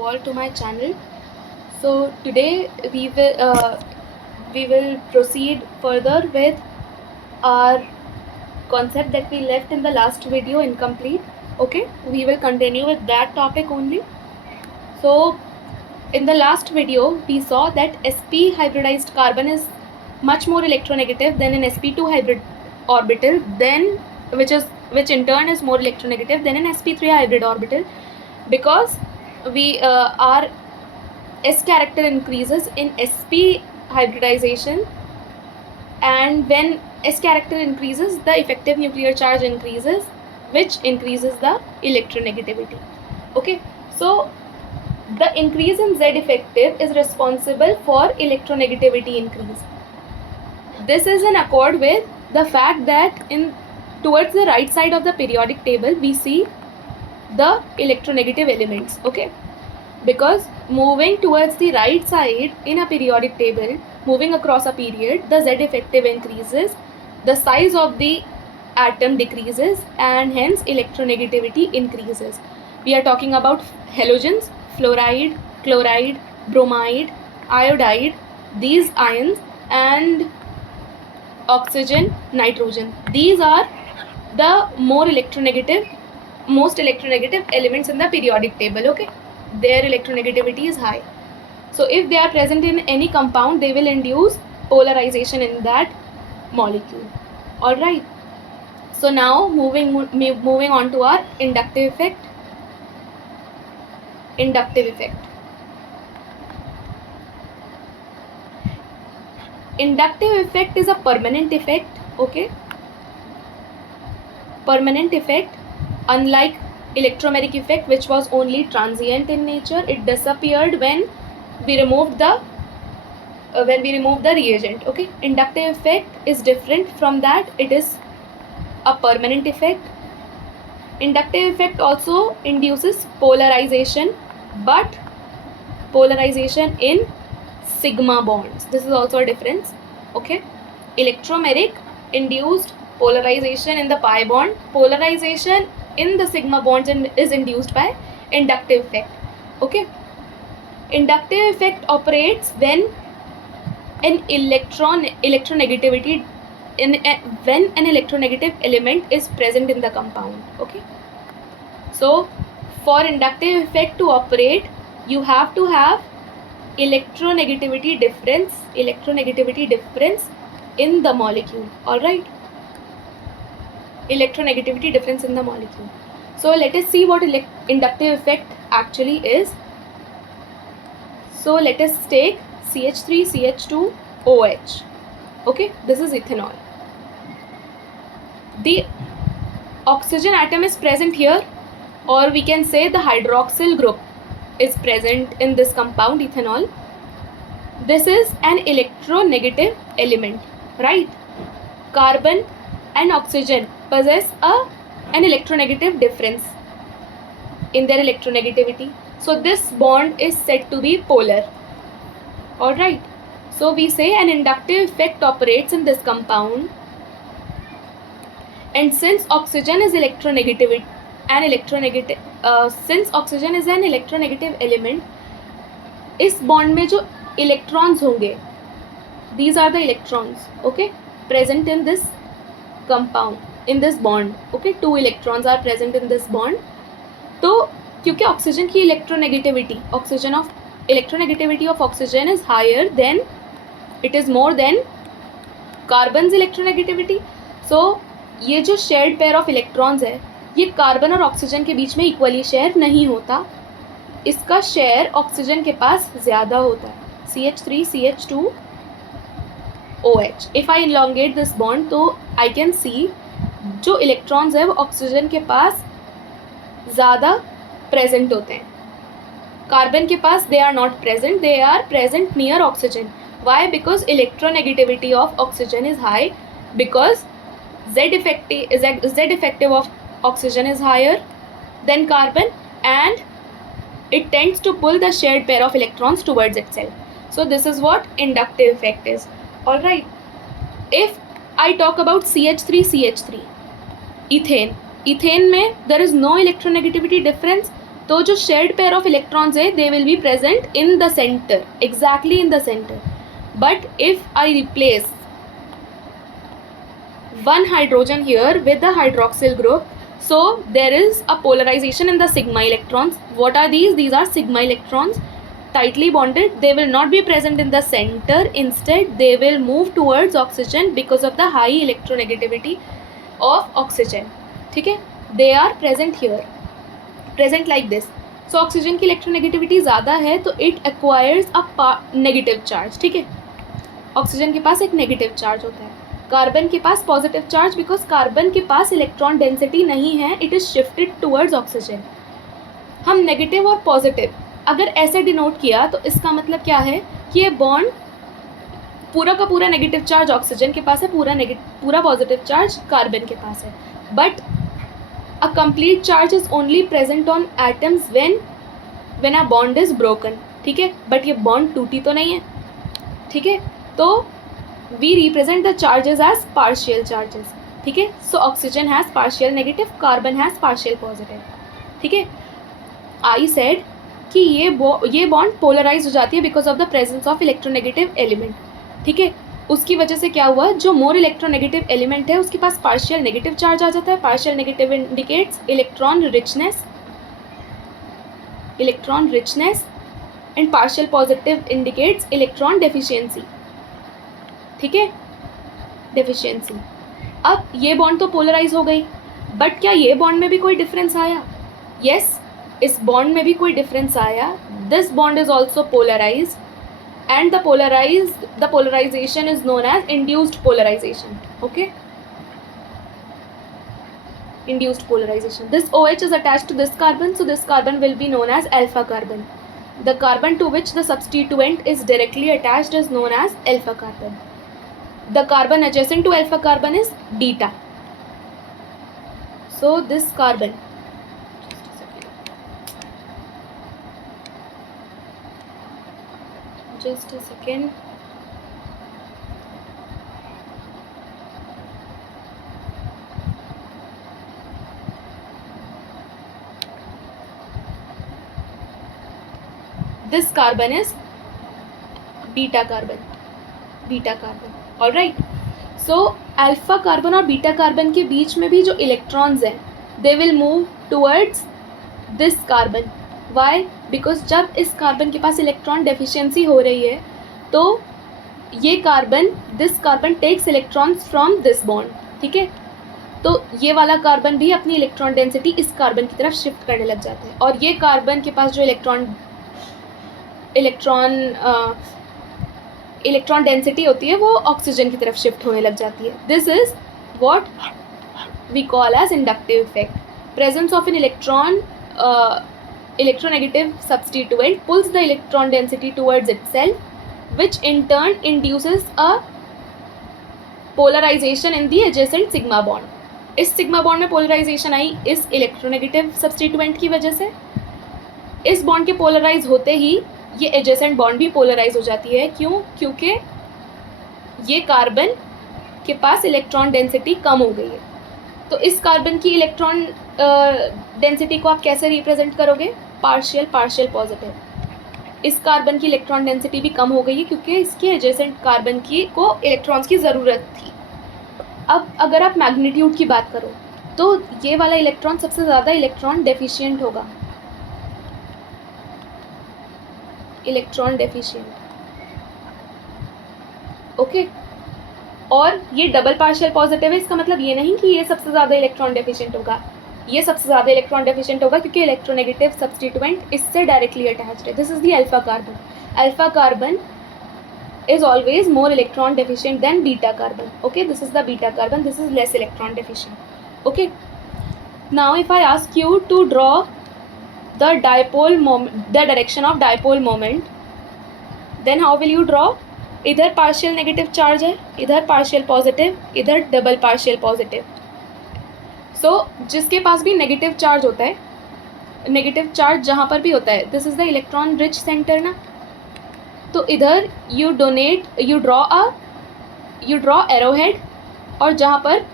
all to my channel. So today we will proceed further with our concept that we left in the last video incomplete. Okay, we will continue with that topic only. So in the last video we saw that sp hybridized carbon is much more electronegative than an sp2 hybrid orbital, then which in turn is more electronegative than an sp3 hybrid orbital, because we our s character increases in sp hybridization, and when s character increases, the effective nuclear charge increases, which increases the electronegativity. Okay, so the increase in z effective is responsible for electronegativity increase. This is in accord with the fact that in towards the right side of the periodic table we see the electronegative elements. Okay, because moving towards the right side in a periodic table, moving across a period, the z effective increases, the size of the atom decreases, and hence electronegativity increases. We are talking about halogens, fluoride, chloride, bromide, iodide, these ions, and oxygen, nitrogen. These are the most electronegative elements in the periodic table. Okay, their electronegativity is high. So if they are present in any compound, they will induce polarization in that molecule. All right. So now moving on to our inductive effect. Inductive effect. Inductive effect is a permanent effect. Okay. Permanent effect, unlike electromeric effect, which was only transient in nature. It disappeared when we removed the reagent. Okay, inductive effect is different from that. It is a permanent effect. Inductive effect also induces polarization, but polarization in sigma bonds. This is also a difference. Okay, electromeric induced polarization in the pi bond. Polarization in the sigma bonds is induced by inductive effect. Okay, inductive effect operates when an electronegativity when an electronegative element is present in the compound. Okay, so for inductive effect to operate, you have to have electronegativity difference in the molecule. All right, electronegativity difference in the molecule. So let us see what inductive effect actually is. So let us take CH3 CH2 OH. Okay, this is ethanol. The oxygen atom is present here, or we can say the hydroxyl group is present in this compound ethanol. This is an electronegative element, right? Carbon and oxygen possess an electronegative difference in their electronegativity. So this bond is said to be polar. All right. So we say an inductive effect operates in this compound, and since oxygen is since oxygen is an electronegative element, इस bond में जो electrons होंगे, these are the electrons, okay, present in this compound, in this bond. Okay, 2 electrons are present in this bond. तो क्योंकि oxygen की electronegativity of oxygen is higher than, it is more than carbon electronegativity. So ये जो shared pair of electrons है, ये carbon और oxygen के बीच में इक्वली शेयर नहीं होता. इसका शेयर ऑक्सीजन के पास ज़्यादा होता है. CH3 CH2 OH. If I elongate this bond तो आई कैन सी जो इलेक्ट्रॉन्स है वो ऑक्सीजन के पास ज़्यादा प्रेजेंट होते हैं. कार्बन के पास they are not present, they are present near oxygen. Why? Because electronegativity of oxygen is high, because Z effective of oxygen is higher than carbon, and it tends to pull the shared pair of electrons towards itself. So this is what inductive effect is. All right. If I talk about CH3 ethane में there is no electronegativity difference, तो जो shared pair of electrons है they will be present in the centre, exactly in the centre. But if I replace one hydrogen here with the hydroxyl group, so there is a polarization in the sigma electrons. What are these? These are sigma electrons, tightly bonded. They will not be present in the center. Instead they will move towards oxygen because of the high electronegativity of oxygen. ठीक है, they are present here, present like this. So oxygen की electronegativity ज़्यादा है तो it acquires a negative charge. ठीक है, oxygen के पास एक नेगेटिव चार्ज होता है, कार्बन के पास पॉजिटिव चार्ज, बिकॉज कार्बन के पास इलेक्ट्रॉन डेंसिटी नहीं है, it is shifted towards oxygen. हम नेगेटिव और पॉजिटिव अगर ऐसे डिनोट किया तो इसका मतलब क्या है कि ये बॉन्ड पूरा का पूरा नेगेटिव चार्ज ऑक्सीजन के पास है, पूरा पॉजिटिव चार्ज कार्बन के पास है. But a complete charge is only present on atoms when a bond is broken. ठीक है, बट ये बॉन्ड टूटी तो नहीं है. ठीक है, तो we represent the charges as partial charges. ठीक है, so oxygen has partial negative, carbon has partial positive. ठीक है, I said कि ये बॉन्ड पोलराइज हो जाती है because of the presence of electronegative element. ठीक है, उसकी वजह से क्या हुआ, जो मोर इलेक्ट्रोनेगेटिव एलिमेंट है उसके पास पार्शियल नेगेटिव चार्ज आ जाता है. Partial negative indicates electron richness and partial positive indicates electron deficiency. ठीक है, डेफिशिएंसी. अब ये बॉन्ड तो पोलराइज हो गई, बट क्या ये बॉन्ड में भी कोई डिफरेंस आया? यस, इस बॉन्ड में भी कोई डिफरेंस आया. This bond is also polarize and the polarization is known as induced polarization. Okay, induced polarization. This OH is attached to this carbon, so this carbon will be known as alpha carbon. The carbon to which the substituent is directly attached is known as alpha carbon. The carbon adjacent to alpha carbon is beta. So this carbon, just a second. This carbon is beta carbon. All right. So alpha carbon और beta carbon के बीच में भी जो electrons हैं, they will move towards this carbon. Why? Because जब इस carbon के पास electron deficiency हो रही है, तो ये carbon, this carbon takes electrons from this bond. ठीक है, तो ये वाला कार्बन भी अपनी इलेक्ट्रॉन डेंसिटी इस कार्बन की तरफ शिफ्ट करने लग जाता है, और ये कार्बन के पास जो इलेक्ट्रॉन डेंसिटी होती है वो ऑक्सीजन की तरफ शिफ्ट होने लग जाती है. This is what we call as inductive effect. Presence of an electronegative substituent pulls the electron density towards itself, which in turn induces a polarization in the adjacent sigma bond. इस sigma bond में polarisation आई इस electronegative substituent की वजह से. इस bond के polarise होते ही ये एडजेसेंट बॉन्ड भी पोलराइज हो जाती है. क्यों? क्योंकि ये कार्बन के पास इलेक्ट्रॉन डेंसिटी कम हो गई है. तो इस कार्बन की इलेक्ट्रॉन डेंसिटी को आप कैसे रिप्रेजेंट करोगे? Partial positive. इस कार्बन की इलेक्ट्रॉन डेंसिटी भी कम हो गई है क्योंकि इसके एडजेसेंट कार्बन को इलेक्ट्रॉन्स की ज़रूरत थी. अब अगर आप मैग्नीट्यूड की बात करो तो ये वाला इलेक्ट्रॉन सबसे ज़्यादा इलेक्ट्रॉन डेफिशिएंट होगा. Electron deficient, okay. और ये डबल पार्शियल पॉजिटिव है, इसका मतलब ये नहीं कि ये सबसे ज़्यादा इलेक्ट्रॉन डेफिशिएंट होगा. ये सबसे ज़्यादा इलेक्ट्रॉन डेफिशिएंट होगा क्योंकि इलेक्ट्रोनेगेटिव सब्स्टिट्यूएंट इससे डायरेक्टली अटैच्ड है. This is the alpha carbon. Alpha carbon is always more electron deficient than beta carbon. Okay, this is the beta carbon, this is less electron deficient. Okay, now if I ask you to draw the dipole moment, the direction of dipole moment, then how will you draw? इधर partial negative charge है, इधर partial positive, इधर double partial positive. So जिसके पास भी negative charge होता है, negative charge जहाँ पर भी होता है, this is the electron rich center ना. तो इधर यू ड्रॉ एरोहेड, और जहाँ पर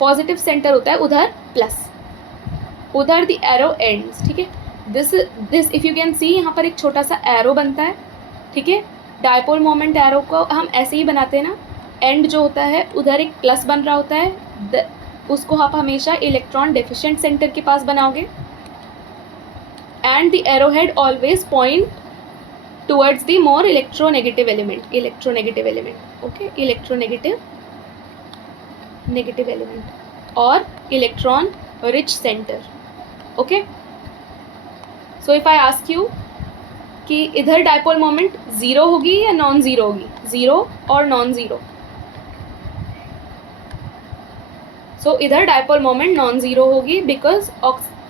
पॉजिटिव सेंटर होता है उधर प्लस, उधर द एरो एंड्स. ठीक है, this if you can see, यहाँ पर एक छोटा सा एरो बनता है, ठीक है। डायपोल मोमेंट एरो को हम ऐसे ही बनाते हैं ना, एंड जो होता है उधर एक प्लस बन रहा होता है, उसको आप हमेशा इलेक्ट्रॉन डेफिशिएंट सेंटर के पास बनाओगे, and the arrow head always point towards the more electronegative element, okay, negative element और electron rich center, okay. So if I ask you कि इधर डायपोल मोमेंट ज़ीरो होगी या नॉन ज़ीरो होगी, zero और नॉन ज़ीरो, सो इधर dipole moment non zero होगी, because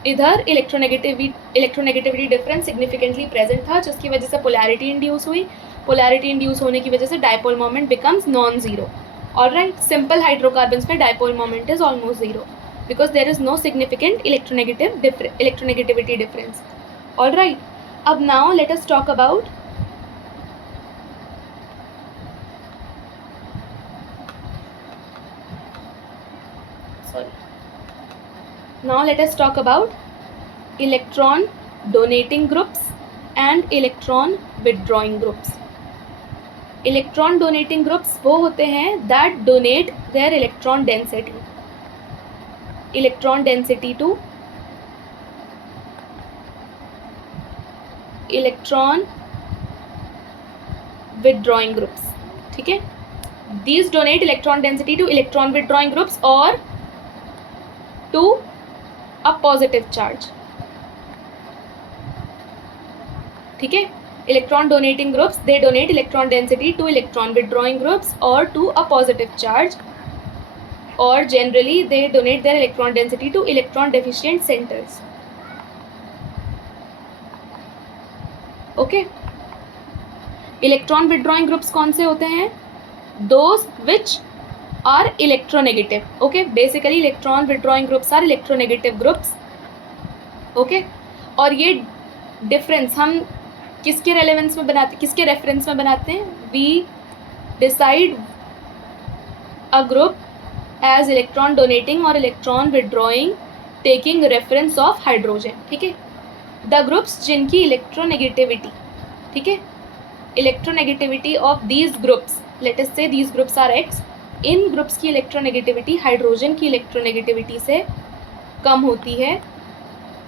इधर इलेक्ट्रोनेगेटिविटी डिफरेंस सिग्निफिकेंटली प्रेजेंट था, जिसकी वजह से पोलैरिटी इंड्यूस हुई, पोलैरिटी इंड्यूस होने की वजह से dipole moment becomes non zero. Alright, simple hydrocarbons में dipole moment is almost zero because there is no significant electronegativity difference. Alright, अब now let us talk about electron donating groups and electron withdrawing groups. Electron donating groups वो होते हैं that donate their electron density to electron withdrawing groups, ठीक है। These donate electron density to electron withdrawing groups or to a positive charge, ठीक है। Electron donating groups, they donate electron density to electron withdrawing groups और to a positive charge, और generally they donate their electron density to electron deficient centers, okay. Electron withdrawing groups कौन से होते हैं? Those which are electronegative, okay. Basically electron withdrawing groups are electronegative groups, okay. और ये difference हम किसके relevance में बनाते, किसके रेफरेंस में बनाते हैं? We decide a group as electron donating और electron withdrawing taking reference of hydrogen, ठीक है। द ग्रुप्स जिनकी इलेक्ट्रोनेगेटिविटी, ठीक है, electronegativity of these groups, let us say these groups are X, इन ग्रुप्स की इलेक्ट्रोनेगेटिविटी हाइड्रोजन की इलेक्ट्रोनेगेटिविटी से कम होती है,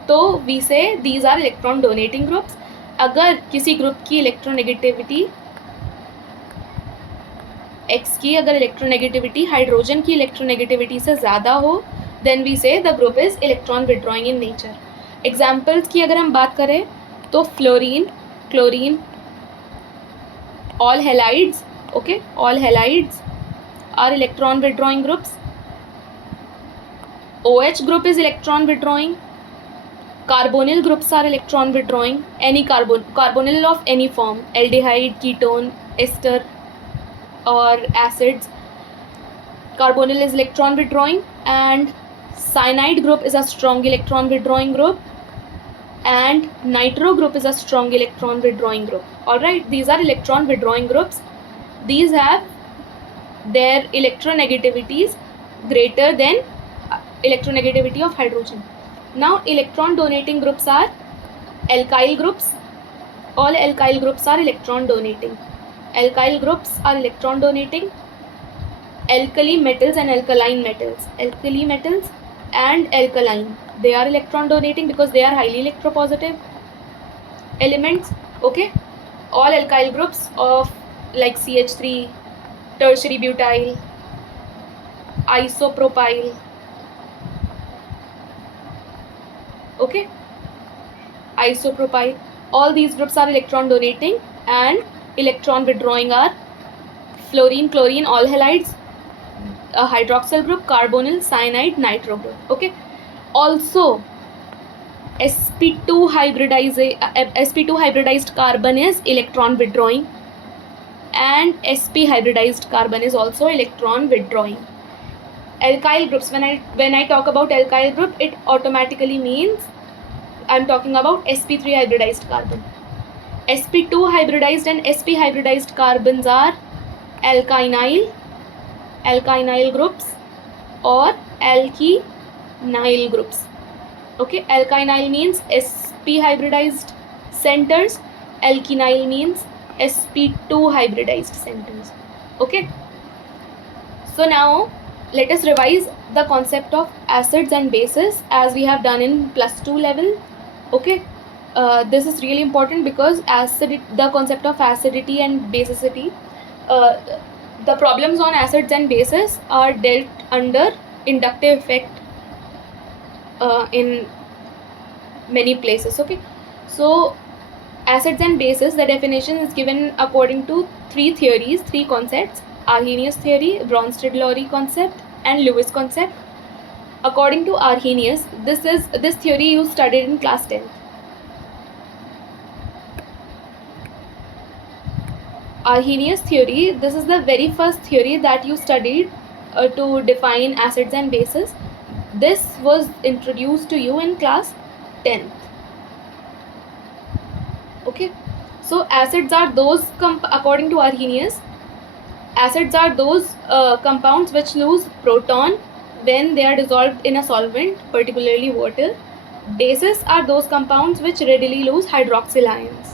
तो we say these are electron donating groups. अगर किसी ग्रुप की इलेक्ट्रोनेगेटिविटी एक्स की, अगर इलेक्ट्रोनेगेटिविटी हाइड्रोजन की इलेक्ट्रोनेगेटिविटी से ज़्यादा हो, then we say the group is electron withdrawing in nature. Examples की अगर हम बात करें तो fluorine, chlorine, all halides, okay, all halides are electron withdrawing groups. OH group is electron withdrawing. Carbonyl groups are electron withdrawing. Any carbonyl of any form, aldehyde, ketone, ester or acids. Carbonyl is electron withdrawing, and cyanide group is a strong electron withdrawing group, and nitro group is a strong electron withdrawing group. Alright, these are electron withdrawing groups. These have their electronegativities greater than electronegativity of hydrogen. Now electron donating groups are alkyl groups. All alkyl groups are electron donating. Alkyl groups are electron donating. Alkali metals and alkaline metals. Alkali metals and alkaline, they are electron donating because they are highly electropositive elements, okay. All alkyl groups of like CH3, tertiary butyl, isopropyl, okay, isopropyl, all these groups are electron donating, and electron withdrawing are fluorine, chlorine, all halides, a hydroxyl group, carbonyl, cyanide, nitro group, okay. Also sp2 hybridized carbon is electron withdrawing, and sp hybridized carbon is also electron withdrawing. Alkyl groups, when I talk about alkyl group, it automatically means I'm talking about sp3 hybridized carbon. sp2 hybridized and sp hybridized carbons are alkynyl groups or alkenyl groups, okay. Alkynyl means sp hybridized centers, alkenyl means sp2 hybridized centers. Okay, so now let us revise the concept of acids and bases as we have done in +2 level. Okay, this is really important because the concept of acidity and basicity, uh, the problems on acids and bases are dealt under inductive effect in many places. Okay, so acids and bases, the definition is given according to three theories, three concepts: Arrhenius theory, Bronsted-Lowry concept, and Lewis concept. According to Arrhenius, this theory you studied in class 10th. Arrhenius theory, this is the very first theory that you studied to define acids and bases. This was introduced to you in class 10th. Okay, so acids are those, according to Arrhenius, acids are those compounds which lose proton when they are dissolved in a solvent, particularly water. Bases are those compounds which readily lose hydroxyl ions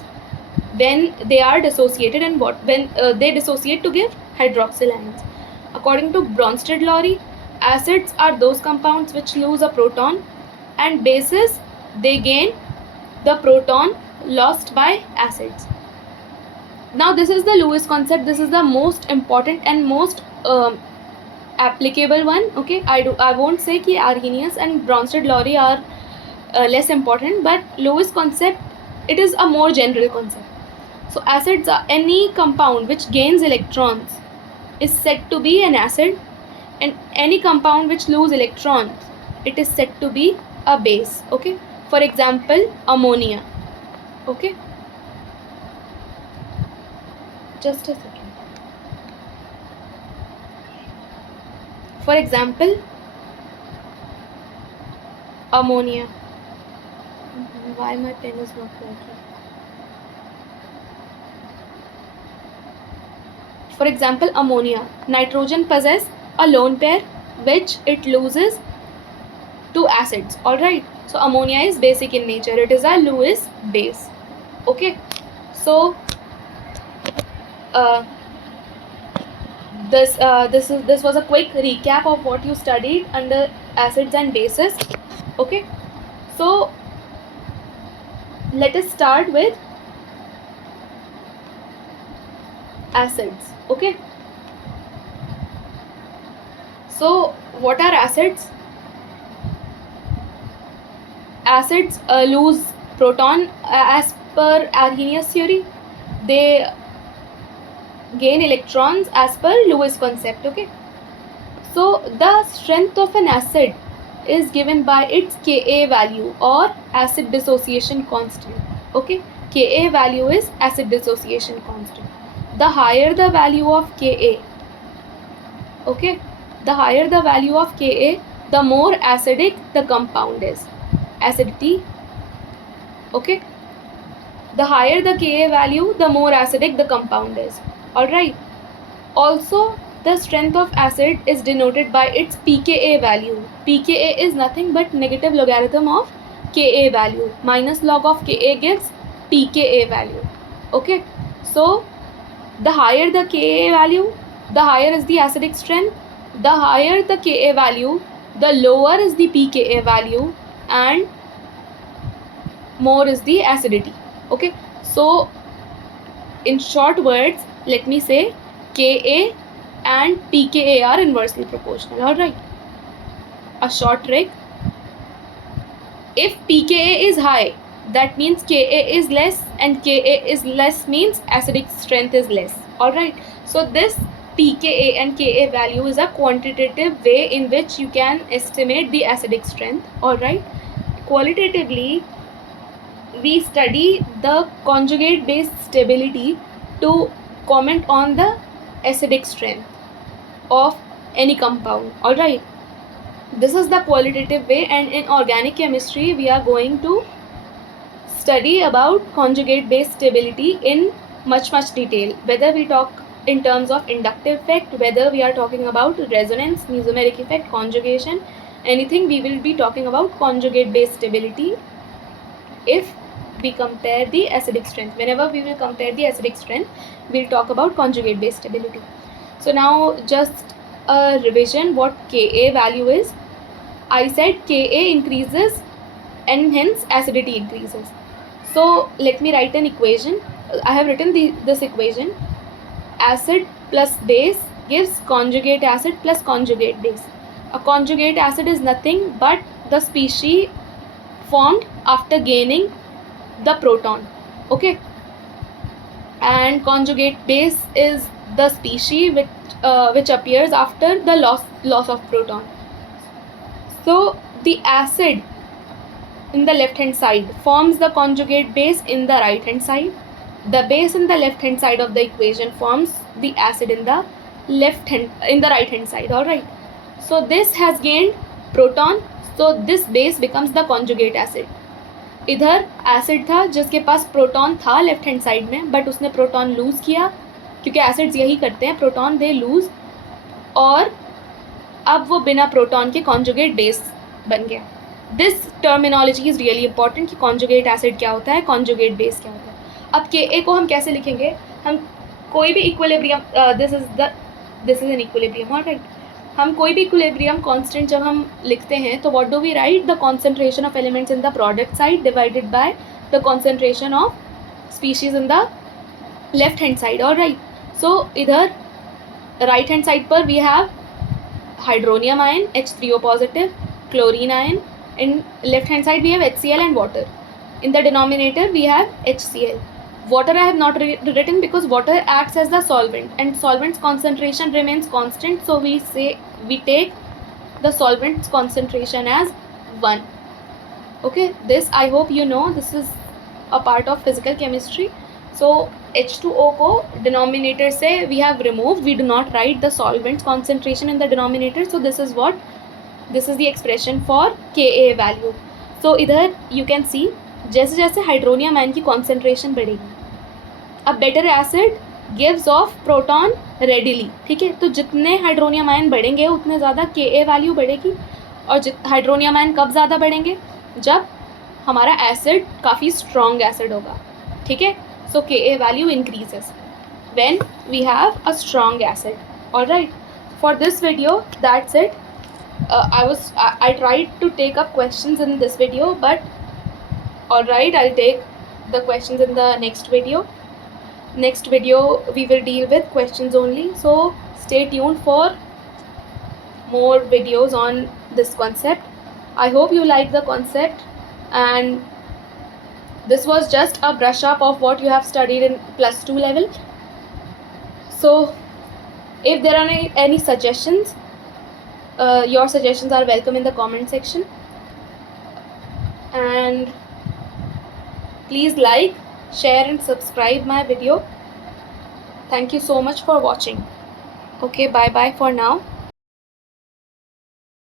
when they are dissociated and when they dissociate to give hydroxyl ions. According to Bronsted-Lowry, acids are those compounds which lose a proton, and bases, they gain the proton lost by acids. Now this is the Lewis concept. This is the most important and most applicable one. Okay, I won't say कि Arrhenius and Bronsted-Lowry are less important, but Lewis concept, it is a more general concept. So acids are any compound which gains electrons is said to be an acid, and any compound which lose electrons, it is said to be a base. Okay, for example, ammonia. Okay, just a second. For example, ammonia. Why my pen is not working? For example, ammonia, nitrogen possess a lone pair which it loses to acids. Alright, so ammonia is basic in nature. It is a Lewis base. Okay, so this was a quick recap of what you studied under acids and bases. Okay, so let us start with acids. Okay, so what are acids? Acids lose proton as per Arrhenius theory. They gain electrons as per Lewis concept. Okay, so the strength of an acid is given by its Ka value or acid dissociation constant. Okay, Ka value is acid dissociation constant. The higher the value of Ka, okay, the higher the value of Ka, the more acidic the compound is. Acidity. Okay, the higher the Ka value, the more acidic the compound is. Alright, also the strength of acid is denoted by its pKa value. pKa is nothing but negative logarithm of Ka value. Minus log of Ka gives pKa value. Okay, so the higher the Ka value, the higher is the acidic strength. The higher the Ka value, the lower is the pKa value, and more is the acidity. Okay, so in short words, let me say Ka and pKa are inversely proportional. Alright, a short trick: if pKa is high, that means Ka is less, and Ka is less means acidic strength is less. Alright, so this pKa and Ka value is a quantitative way in which you can estimate the acidic strength. Alright, qualitatively, we study the conjugate base stability to comment on the acidic strength of any compound. Alright, this is the qualitative way, and in organic chemistry we are going to study about conjugate base stability in much detail, whether we talk in terms of inductive effect, whether we are talking about resonance, mesomeric effect, conjugation, anything, we will be talking about conjugate base stability if we compare the acidic strength. Whenever we will compare the acidic strength, we'll talk about conjugate base stability. So now just a revision what Ka value is. I said Ka increases and hence acidity increases. So let me write an equation. I have written this equation. Acid plus base gives conjugate acid plus conjugate base. A conjugate acid is nothing but the species formed after gaining the proton, okay, and conjugate base is the species which appears after the loss of proton. So the acid in the left hand side forms the conjugate base in the right hand side. The base in the left hand side of the equation forms the acid in the right hand side. All right, so this has gained proton, so this base becomes the conjugate acid. इधर acid था जिसके पास proton था left hand side में, but उसने proton loose किया, क्योंकि acids यही करते हैं, प्रोटॉन दे लूज़, और अब वो बिना प्रोटॉन के कॉन्जुगेट बेस बन गया. This terminology is really important कि कॉन्जुगेट एसिड क्या होता है, कॉन्जुगेट बेस क्या होता है. अब Ka को हम कैसे लिखेंगे, हम कोई भी equilibrium, this is an equilibrium, alright. हम कोई भी इक्विलिब्रियम कांस्टेंट जब हम लिखते हैं तो what do we write, the concentration of elements in the product side divided by the concentration of species in the left hand side. Alright, so इधर right hand side पर we have hydronium ion H3O positive, chlorine ion. In left hand side we have HCl and water. In the denominator we have HCl. Water I have not written because water acts as the solvent and solvent's concentration remains constant, so we take the solvent's concentration as 1. Okay, this I hope you know, this is a part of physical chemistry. So H2O को denominator से we have removed, we do not write the solvent's concentration in the denominator, so this is the expression for Ka value. So इधर you can see जैसे जैसे hydronium ion की concentration बढ़ेगी, a better acid gives off proton readily. ठीक है, तो जितने hydronium ion बढ़ेंगे उतने ज़्यादा Ka वैल्यू बढ़ेगी. और हाइड्रोनियम आयन कब ज़्यादा बढ़ेंगे, जब हमारा एसिड काफ़ी स्ट्रॉन्ग एसिड होगा. ठीक है, so Ka value increases when we have a strong acid. Alright, for this video that's it. I tried to take up questions in this video, but alright, I'll take the questions in the next video. Next video we will deal with questions only, so stay tuned for more videos on this concept. I hope you like the concept, and this was just a brush up of what you have studied in +2 level. So if there are any suggestions, your suggestions are welcome in the comment section, and please like, share and subscribe my video. Thank you so much for watching. Okay, bye bye for now.